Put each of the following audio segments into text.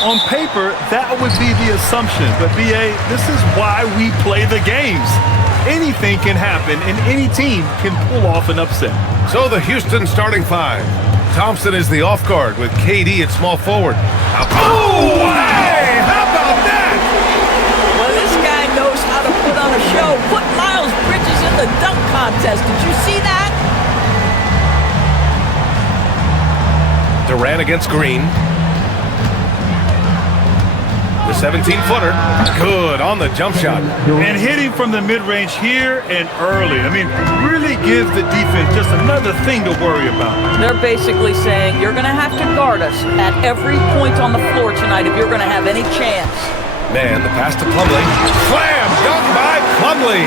On paper, that would be the assumption. But, B.A., this is why we play the games. Anything can happen, and any team can pull off an upset. So the Houston starting five. Thompson is the off guard with KD at small forward. Oh, hey! How about that? Well, this guy knows how to put on a show. Put Miles Bridges in the dunk contest. Did you see that? Durant against Green. The 17-footer. Good on the jump shot. And hitting from the mid-range here and early. I mean, really give the defense just another thing to worry about. They're basically saying you're going to have to guard us at every point on the floor tonight if you're going to have any chance. Man, the pass to Plumlee. Slam! Dunk by Plumlee!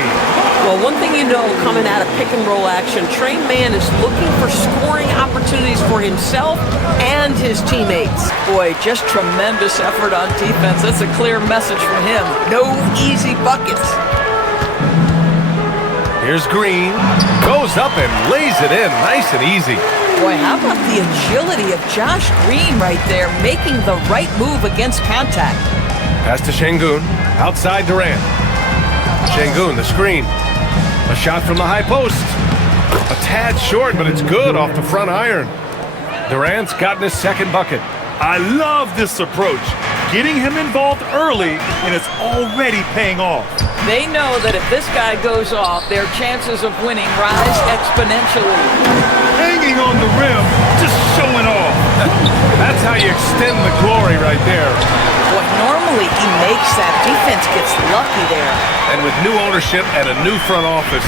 Well, one thing you know coming out of pick-and-roll action, Trey Mann is looking for scoring opportunities for himself and his teammates. Boy, just tremendous effort on defense. That's a clear message from him. No easy buckets. Here's Green. Goes up and lays it in. Nice and easy. Boy, how about the agility of Josh Green right there, making the right move against contact. Pass to Şengün. Outside Durant. Şengün, the screen. A shot from the high post. A tad short, but it's good off the front iron. Durant's gotten his second bucket. I love this approach. Getting him involved early, and it's already paying off. They know that if this guy goes off, their chances of winning rise exponentially. Hanging on the rim, just showing off. That's how you extend the glory right there. Boy, normally he makes that. Defense gets lucky there. And with new ownership and a new front office,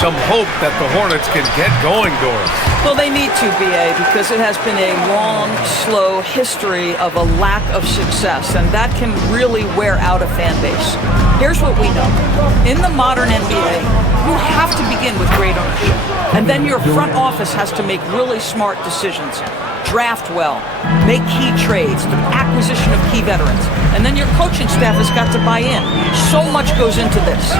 some hope that the Hornets can get going, Doris. Well, they need to, B.A., because it has been a long, slow history of a lack of success, and that can really wear out a fan base. Here's what we know. In the modern NBA, you have to begin with great ownership, and then your front office has to make really smart decisions. Draft well, make key trades, the acquisition of key veterans, and then your coaching staff has got to buy in. So much goes into this.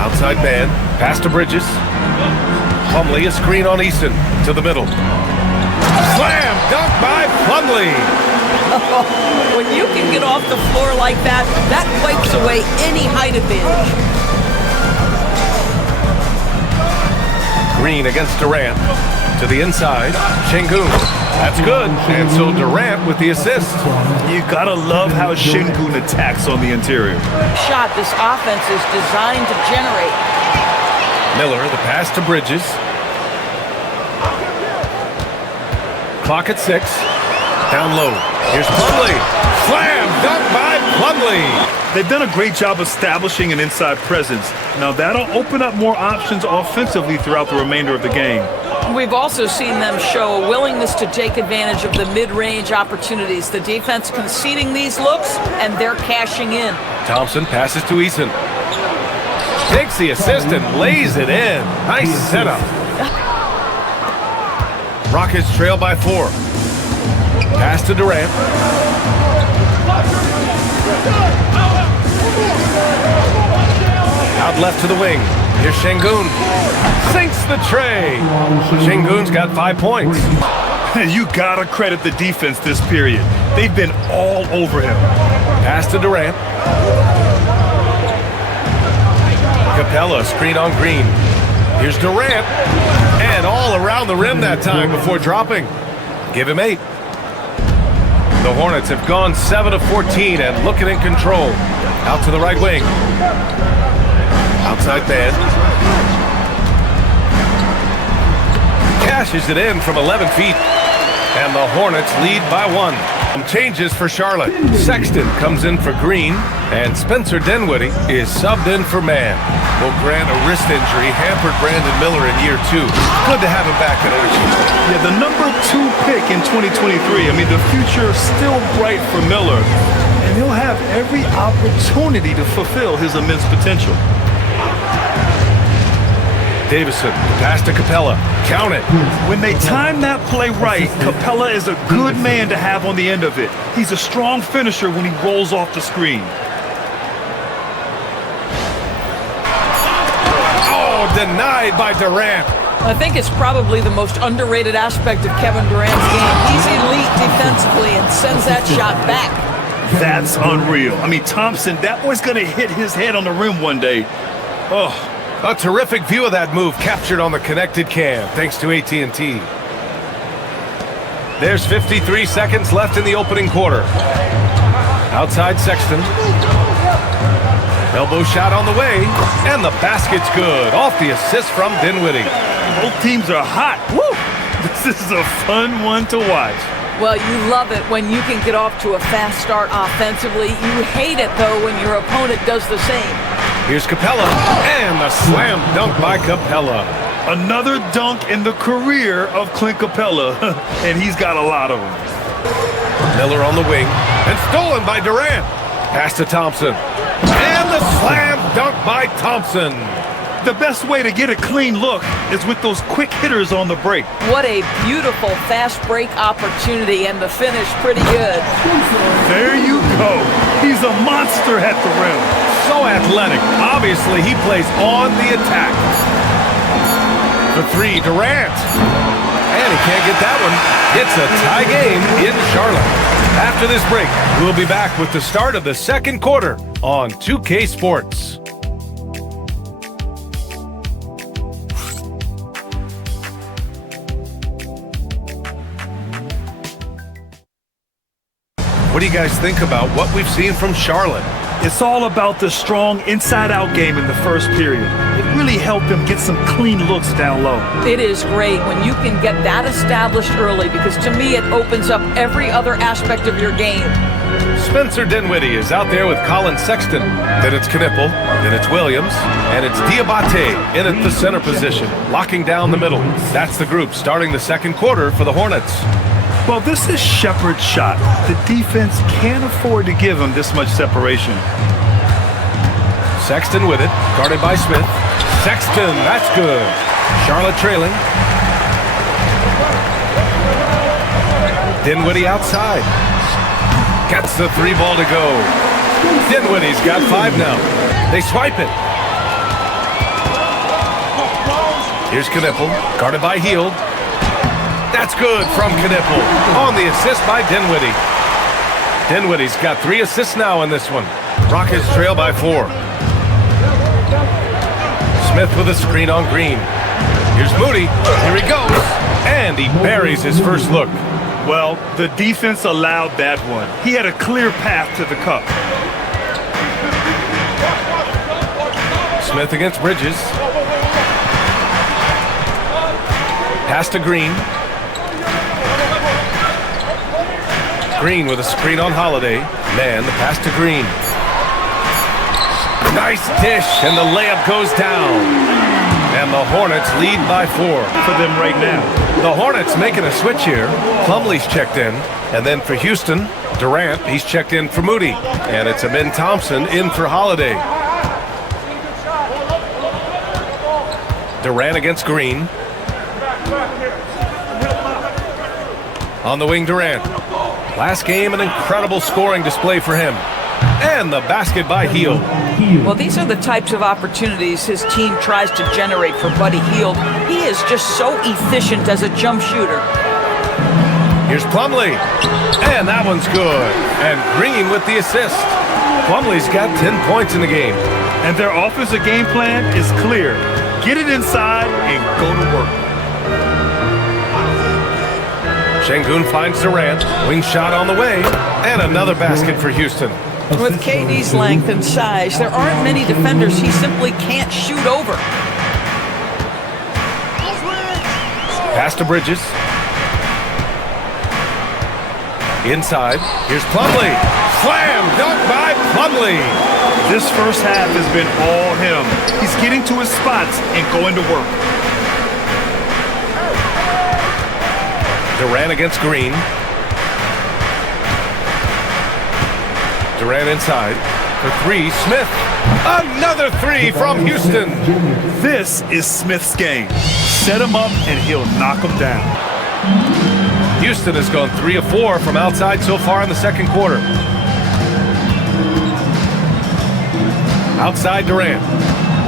Outside man, pass to Bridges. Plumlee, a screen on Easton, to the middle. Slam dunk by Plumlee. When you can get off the floor like that, that wipes away any height advantage. Green against Durant. To the inside, Şengün. That's good. And so Durant with the assist. You gotta love how Şengün attacks on the interior. Shot this offense is designed to generate. Miller, the pass to Bridges. Clock at 6. Down low. Here's Plumlee. Slam dunk by Plumlee. They've done a great job establishing an inside presence. Now that'll open up more options offensively throughout the remainder of the game. We've also seen them show a willingness to take advantage of the mid-range opportunities. The defense conceding these looks, and they're cashing in. Thompson passes to Eason. Takes the assist and lays it in. Nice setup. Rockets trail by 4. Pass to Durant. Out left to the wing. Here's Şengün. Sinks the tray. Şengün's got 5 points. You gotta credit the defense this period. They've been all over him. Pass to Durant. Capella, screen on Green. Here's Durant. And all around the rim that time before dropping. Give him 8. The Hornets have gone 7 of 14 and looking in control. Out to the right wing. Outside man. Cashes it in from 11 feet. And the Hornets lead by 1. Changes for Charlotte. Sexton comes in for Green. And Spencer Dinwiddie is subbed in for Mann. Well, Grant, a wrist injury hampered Brandon Miller in year 2. Good to have him back in action. Yeah, the number 2 pick in 2023. I mean, the future is still bright for Miller. And he'll have every opportunity to fulfill his immense potential. Davison, pass to Capella. Count it. When they time that play right, Capella is a good man to have on the end of it. He's a strong finisher when he rolls off the screen. Oh, denied by Durant. I think it's probably the most underrated aspect of Kevin Durant's game. He's elite defensively and sends that shot back. That's unreal. I mean, Thompson, that boy's going to hit his head on the rim one day. Oh, a terrific view of that move captured on the connected cam, thanks to AT&T. There's 53 seconds left in the opening quarter. Outside Sexton. Elbow shot on the way, and the basket's good. Off the assist from Dinwiddie. both teams are hot. Woo! This is a fun one to watch. Well, you love it when you can get off to a fast start offensively. You hate it, though, when your opponent does the same. Here's Capella, and the slam dunk by Capella. Another dunk in the career of Clint Capella, and he's got a lot of them. Miller on the wing, and stolen by Durant. Pass to Thompson, and the slam dunk by Thompson. The best way to get a clean look is with those quick hitters on the break. What a beautiful fast break opportunity, and the finish pretty good. There you go. He's a monster at the rim. So athletic. Obviously, he plays on the attack. For three, Durant. And he can't get that one. It's a tie game in Charlotte. After this break, we'll be back with the start of the second quarter on 2K Sports. What do you guys think about what we've seen from Charlotte? It's all about the strong inside-out game in the first period. It really helped them get some clean looks down low. It is great when you can get that established early, because to me it opens up every other aspect of your game. Spencer Dinwiddie is out there with Colin Sexton. Then it's Knipple, then it's Williams, and it's Diabate in at the center position, locking down the middle. That's the group starting the second quarter for the Hornets. Well, this is Shepard's shot. The defense can't afford to give him this much separation. Sexton with it, guarded by Smith. Sexton, that's good. Charlotte trailing. Dinwiddie outside. Gets the three ball to go. Dinwiddie's got five now. They swipe it. Here's Knipple, guarded by Hield. That's good from Knipple on the assist by Dinwiddie. Dinwiddie's got 3 assists now in this one. Rockets trail by 4. Smith with a screen on Green. Here's Moody. Here he goes. And he buries his first look. Well, the defense allowed that one. He had a clear path to the cup. Smith against Bridges. Pass to Green. Green with a screen on Holiday. Man, the pass to Green. Nice dish, and the layup goes down. And the Hornets lead by 4. For them right now. The Hornets making a switch here. Plumlee's checked in. And then for Houston, Durant, he's checked in for Moody. And it's Amin Thompson in for Holiday. Durant against Green. On the wing, Durant. Last game, an incredible scoring display for him. And the basket by Hield. Well, these are the types of opportunities his team tries to generate for Buddy Hield. He is just so efficient as a jump shooter. Here's Plumlee. And that one's good. And Green with the assist. Plumlee's got 10 points in the game. And their offensive game plan is clear. Get it inside and go to work. Şengün finds Durant. Wing shot on the way. And another basket for Houston. With KD's length and size, there aren't many defenders he simply can't shoot over. Pass to Bridges. Inside. Here's Plumlee. Slam dunk by Plumlee. This first half has been all him. He's getting to his spots and going to work. Durant against Green. Durant inside. For 3, Smith. Another 3 from Houston. This is Smith's game. Set him up and he'll knock him down. Houston has gone 3 of 4 from outside so far in the second quarter. Outside Durant.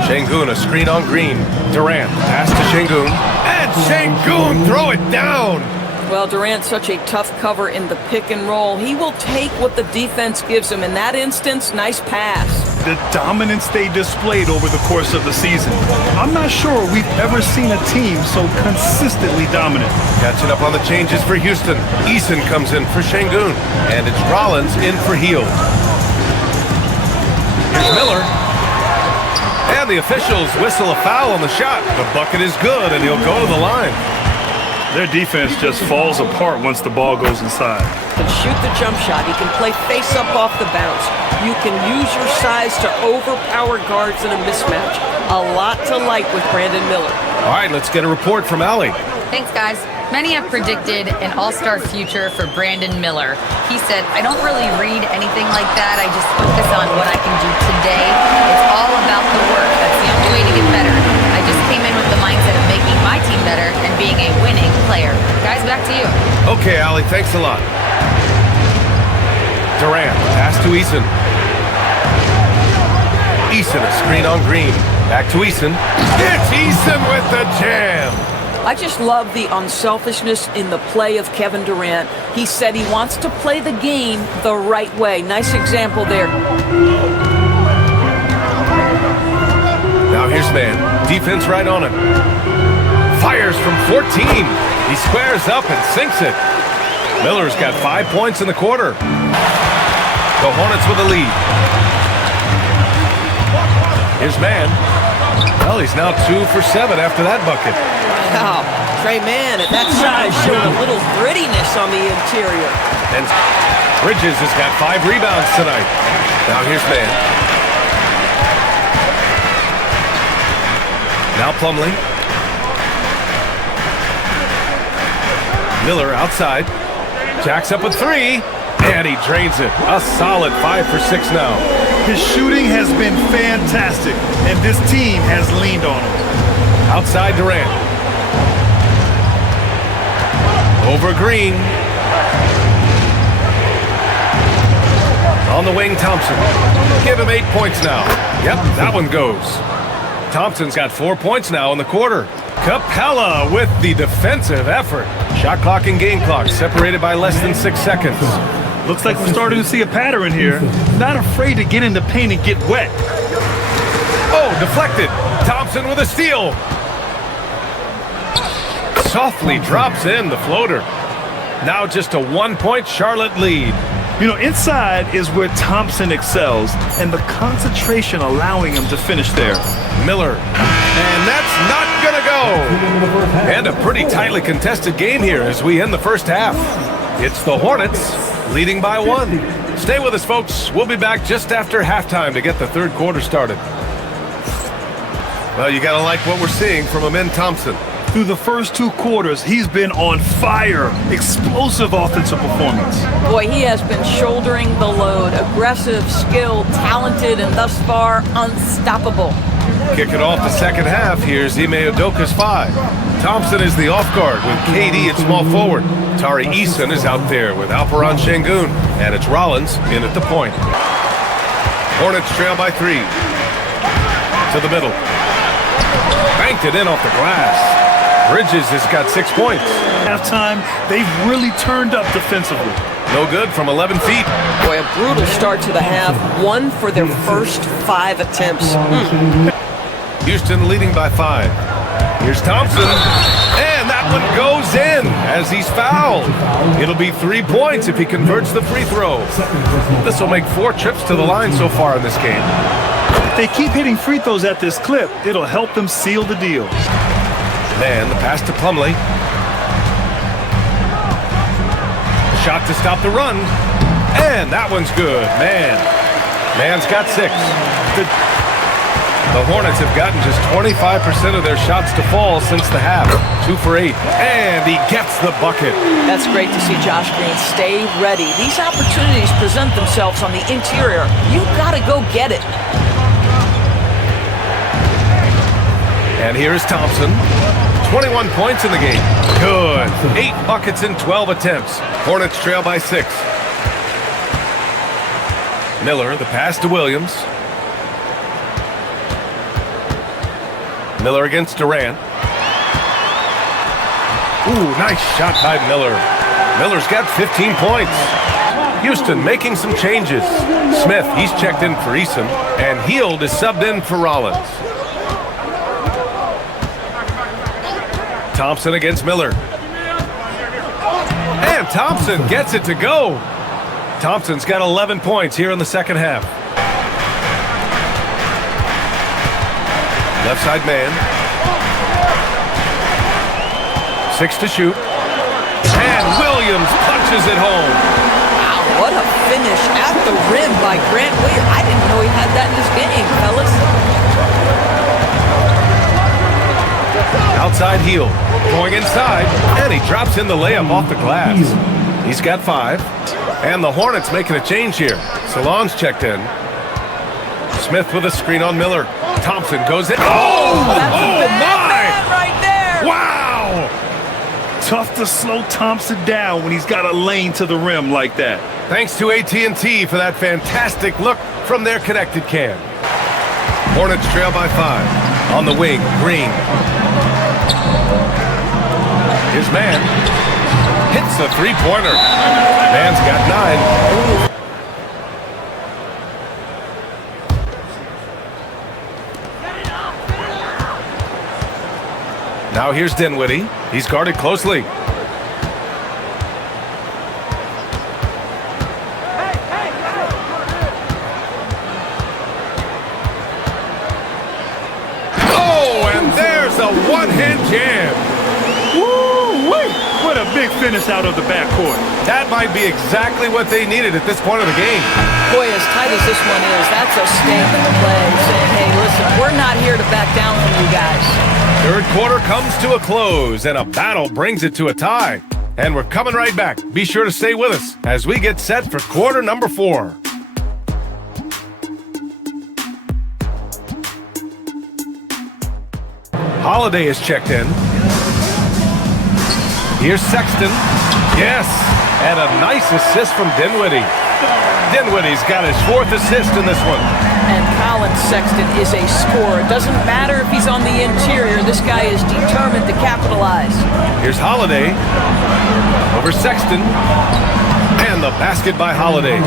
Şengün, a screen on Green. Durant, pass to Şengün. And Şengün throw it down. Well, Durant's such a tough cover in the pick and roll. He will take what the defense gives him. In that instance, nice pass. The dominance they displayed over the course of the season. I'm not sure we've ever seen a team so consistently dominant. Catching up on the changes for Houston. Eason comes in for Şengün. And it's Rollins in for Hield. Here's Miller. And the officials whistle a foul on the shot. The bucket is good, and he'll go to the line. Their defense just falls apart once the ball goes inside. He can shoot the jump shot. He can play face-up off the bounce. You can use your size to overpower guards in a mismatch. A lot to like with Brandon Miller. All right, let's get a report from Allie. Thanks, guys. Many have predicted an all-star future for Brandon Miller. He said, I don't really read anything like that. I just focus on what I can do today. It's all about the work. That's the only way to get better. I just came in with the mindset of making my team better and being a winning player. Guys, back to you. Okay, Allie, thanks a lot. Durant, pass to Eason. Eason, a screen on Green. Back to Eason. It's Eason with the jam. I just love the unselfishness in the play of Kevin Durant. He said he wants to play the game the right way. Nice example there. Now here's man. Defense right on him. Fires from 14. He squares up and sinks it. Miller's got 5 points in the quarter. The Hornets with a lead. Here's man. Well, he's now 2 for 7 after that bucket. Wow, Trey Mann at that size showing a little grittiness on the interior. And Bridges has got 5 rebounds tonight. Now here's man. Now Plumlee. Miller outside. Jacks up a 3. And he drains it. A solid 5 for 6 now. His shooting has been fantastic, and this team has leaned on him. Outside Durant. Over Green. On the wing, Thompson. Give him 8 points now. Yep, that one goes. Thompson's got 4 points now in the quarter. Capella with the defensive effort. Shot clock and game clock separated by less than 6 seconds. Looks like we're starting to see a pattern here. Not afraid to get in the paint and get wet. Oh, deflected. Thompson with a steal. Softly drops in the floater. Now just a 1-point Charlotte lead. You know, inside is where Thompson excels, and the concentration allowing him to finish there. Miller. And that's not gonna go. And a pretty tightly contested game here as we end the first half. It's the Hornets leading by 1. Stay with us, folks. We'll be back just after halftime to get the third quarter started. Well, you gotta like what we're seeing from Amin Thompson. Through the first 2 quarters, he's been on fire. Explosive offensive performance. Boy, he has been shouldering the load. Aggressive, skilled, talented, and thus far, unstoppable. Kicking off the second half, here's Ime Udoka's 5. Thompson is the off guard with KD at small forward. Tari Eason is out there with Alperen Şengün. And it's Rollins in at the point. Hornets trail by 3. To the middle. Banked it in off the glass. Bridges has got 6 points. Halftime, they've really turned up defensively. No good from 11 feet. Boy, a brutal start to the half. 1 for their first 5 attempts. Houston leading by 5. Here's Thompson. And that one goes in as he's fouled. It'll be 3 points if he converts the free throw. This will make 4 trips to the line so far in this game. If they keep hitting free throws at this clip, it'll help them seal the deal. Man, the pass to Plumlee. Shot to stop the run. And that one's good. Man's got 6. The Hornets have gotten just 25% of their shots to fall since the half. 2 for 8. And he gets the bucket. That's great to see Josh Green stay ready. These opportunities present themselves on the interior. You've got to go get it. And here's Thompson. 21 points in the game. Good. 8 buckets in 12 attempts. Hornets trail by 6. Miller, the pass to Williams. Miller against Durant. Ooh, nice shot by Miller. Miller's got 15 points. Houston making some changes. Smith, he's checked in for Eason, and Hield is subbed in for Rollins. Thompson against Miller. And Thompson gets it to go. Thompson's got 11 points here in the second half. Left side man. 6 to shoot. And Williams punches it home. Wow, what a finish at the rim by Grant Williams. I didn't know he had that in his game, fellas. Outside Hield. Going inside. And he drops in the layup off the glass. He's got 5. And the Hornets making a change here. Salon's checked in. Smith with a screen on Miller. Thompson goes in. Oh, That's oh a bad my! man right there. Wow! Tough to slow Thompson down when he's got a lane to the rim like that. Thanks to AT&T for that fantastic look from their connected cam. Hornets trail by 5. On the wing, Green. His man hits a three-pointer. Man's got 9. Now here's Dinwiddie. He's guarded closely. Oh, and there's a one-hand jam. Woo-wee! What a big finish out of the backcourt. That might be exactly what they needed at this point of the game. Boy, as tight as this one is, that's a statement play saying, hey, listen, we're not here to back down from you guys. Third quarter comes to a close, and a battle brings it to a tie. And we're coming right back. Be sure to stay with us as we get set for quarter number 4. Holiday is checked in. Here's Sexton. Yes, and a nice assist from Dinwiddie. Dinwiddie's got his 4th assist in this one. And Colin Sexton is a scorer. It doesn't matter if he's on the interior. This guy is determined to capitalize. Here's Holiday over Sexton. And the basket by Holiday.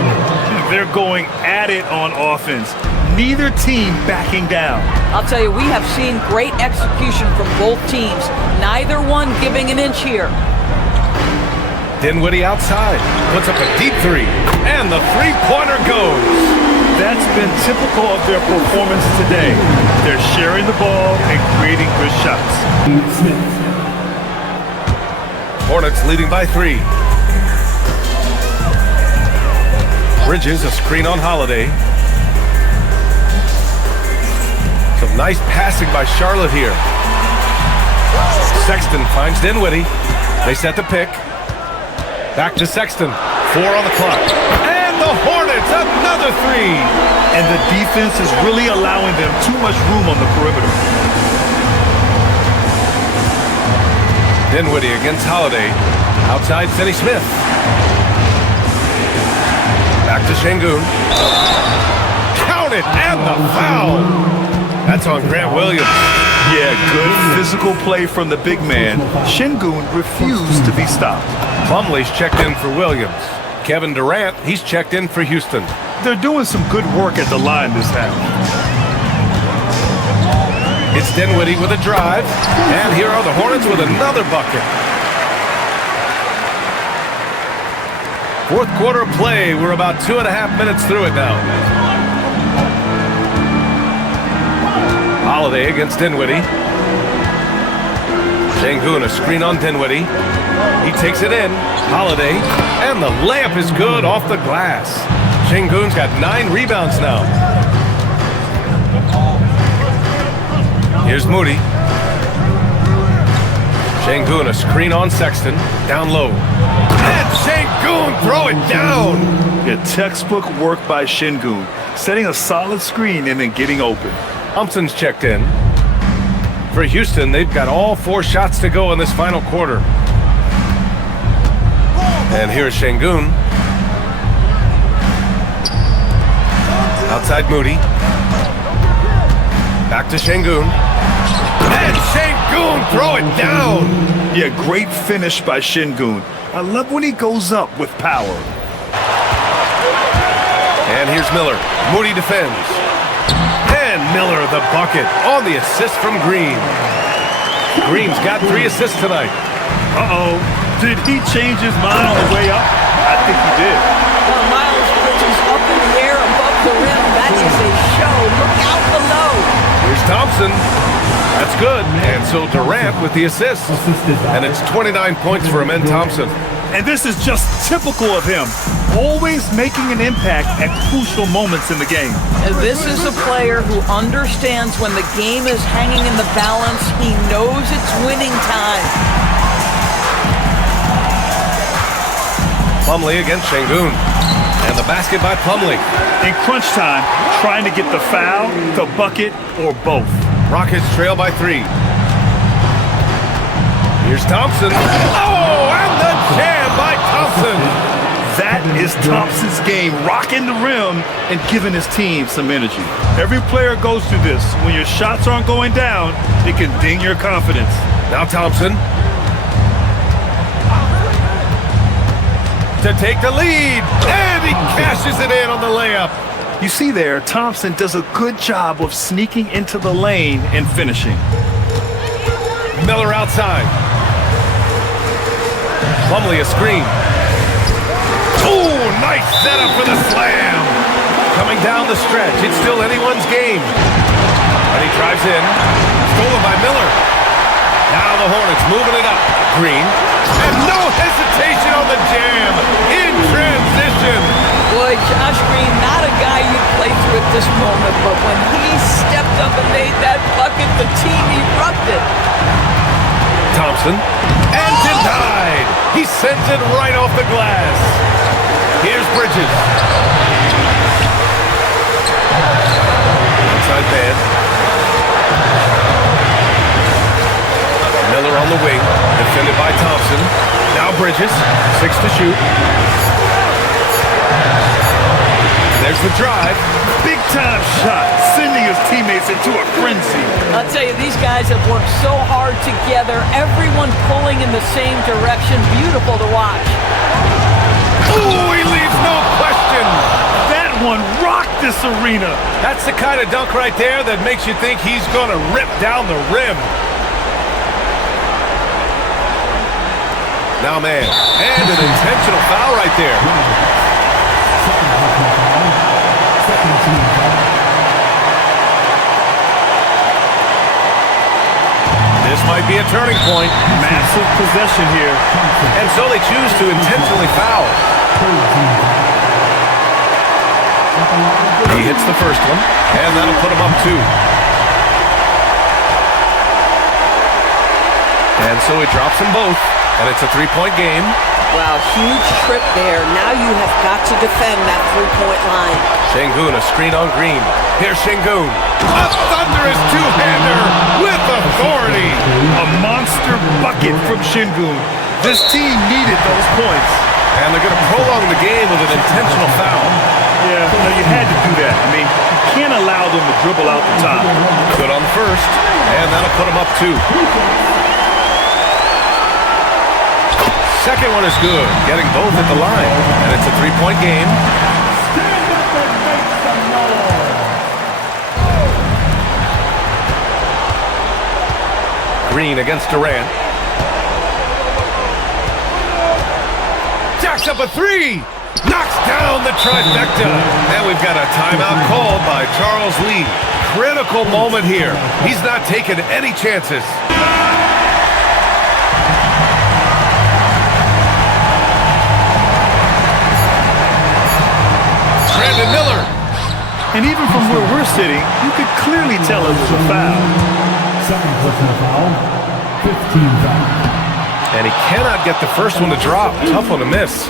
They're going at it on offense. Neither team backing down. I'll tell you, we have seen great execution from both teams. Neither one giving an inch here. Dinwiddie outside, puts up a deep 3, and the three-pointer goes. That's been typical of their performance today. They're sharing the ball and creating good shots. Hornets leading by 3. Bridges, a screen on Holiday. Some nice passing by Charlotte here. Sexton finds Dinwiddie. They set the pick. Back to Sexton. 4 on the clock. And the Hornets, another 3. And the defense is really allowing them too much room on the perimeter. Dinwiddie against Holiday. Outside Finney Smith. Back to Şengün. Count it, and the foul. That's on Grant Williams. Yeah, good physical play from the big man. Şengün refused to be stopped. Plumlee's checked in for Williams. Kevin Durant, he's checked in for Houston. They're doing some good work at the line this half. It's Dinwiddie with a drive. And here are the Hornets with another bucket. Fourth quarter play. We're about 2.5 minutes through it now. Holiday against Dinwiddie. Şengün, a screen on Dinwiddie. He takes it in. Holiday. And the layup is good off the glass. Şengün's got 9 rebounds now. Here's Moody. Şengün, a screen on Sexton. Down low. And Şengün throw it down. Yeah, textbook work by Şengün. Setting a solid screen and then getting open. Thompson's checked in. For Houston, they've got all 4 shots to go in this final quarter. And here's Şengün. Outside Moody. Back to Şengün. And Şengün throw it down. Yeah, great finish by Şengün. I love when he goes up with power. And here's Miller. Moody defends. And Miller the bucket on the assist from Green. Green's got 3 assists tonight. Uh-oh. Did he change his mind on the way up? I think he did. Well, Miles Bridges up in the air above the rim. That is a show. Look out below. Here's Thompson. That's good. And so Durant with the assist. And it's 29 points for Amen Thompson. And this is just typical of him. Always making an impact at crucial moments in the game. And this is a player who understands when the game is hanging in the balance. He knows it's winning time. Plumlee against Şengün. And the basket by Plumlee. In crunch time, trying to get the foul, the bucket, or both. Rockets trail by 3. Here's Thompson. Oh, and the jam by Thompson. That is Thompson's game, rocking the rim and giving his team some energy. Every player goes through this. When your shots aren't going down, it can ding your confidence. Now Thompson. To take the lead. And he cashes it in on the layup. You see there, Thompson does a good job of sneaking into the lane and finishing. Miller outside. Plumlee a screen. Ooh, nice setup for the slam. Coming down the stretch, it's still anyone's game. And he drives in. Stolen by Miller. Now the Hornets moving it up. Green. And no hesitation on the jam. In transition. Boy, Josh Green, not a guy you'd play through at this moment, but when he stepped up and made that bucket, the team erupted. Thompson. And denied. He sends it right off the glass. Here's Bridges. Inside man. Miller on the wing. Defended by Thompson. Now Bridges. 6 to shoot. There's the drive. Big time shot, sending his teammates into a frenzy. I'll tell you, these guys have worked so hard together, everyone pulling in the same direction. Beautiful to watch. Ooh, he leaves no question. That one rocked this arena. That's the kind of dunk right there that makes you think he's going to rip down the rim. Now, man, and an intentional foul right there. This might be a turning point. Massive possession here. And so they choose to intentionally foul. He hits the first one, and that'll put him up 2. And so he drops them both, and it's a 3-point game. Wow, huge trip there. Now you have got to defend that 3-point line. Şengün, a screen on Green. Here's Şengün. A thunderous two-hander with authority. A monster bucket from Şengün. This team needed those points. And they're going to prolong the game with an intentional foul. Yeah, no, you had to do that. I mean, you can't allow them to dribble out the top. Good on the first, and that'll put him up 2. Second one is good, getting both at the line, and it's a 3-point game. Green against Durant. Jacks up a 3, knocks down the trifecta, and we've got a timeout called by Charles Lee. Critical moment here. He's not taking any chances. Miller. And even from where we're sitting, you could clearly tell it was a foul. Second personal foul, 15 foul. And he cannot get the first one to drop. Tough one to miss.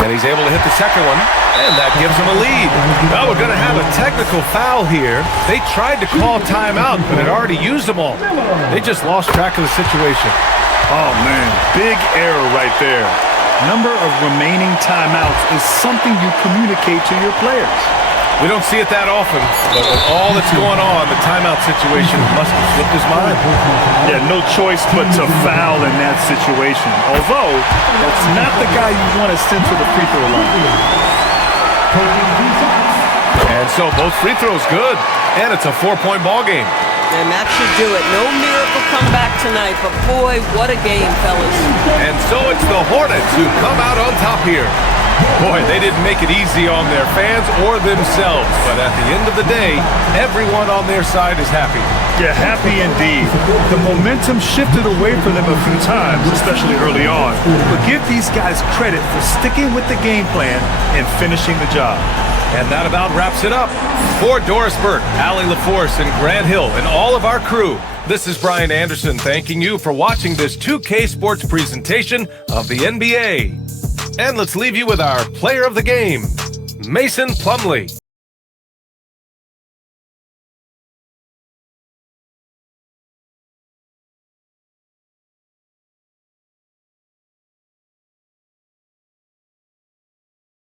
And he's able to hit the second one, and that gives him a lead. Well, we're going to have a technical foul here. They tried to call timeout, but had already used them all. They just lost track of the situation. Oh, man, big error right there. Number of remaining timeouts is something you communicate to your players. We don't see it that often, but with all that's going on, the timeout situation must have slipped his mind. Yeah, no choice but to foul in that situation. Although, that's not the guy you want to send to the free throw line. And so both free throws good, and it's a 4-point ball game. And that should do it. No miracle comeback tonight, but boy, what a game, fellas. And so it's the Hornets who come out on top here. Boy, they didn't make it easy on their fans or themselves, but at the end of the day, everyone on their side is happy. Yeah, happy indeed. The momentum shifted away from them a few times, especially early on. But give these guys credit for sticking with the game plan and finishing the job. And that about wraps it up. For Doris Burke, Allie LaForce, and Grant Hill, and all of our crew, this is Brian Anderson thanking you for watching this 2K Sports presentation of the NBA. And let's leave you with our player of the game, Mason Plumlee.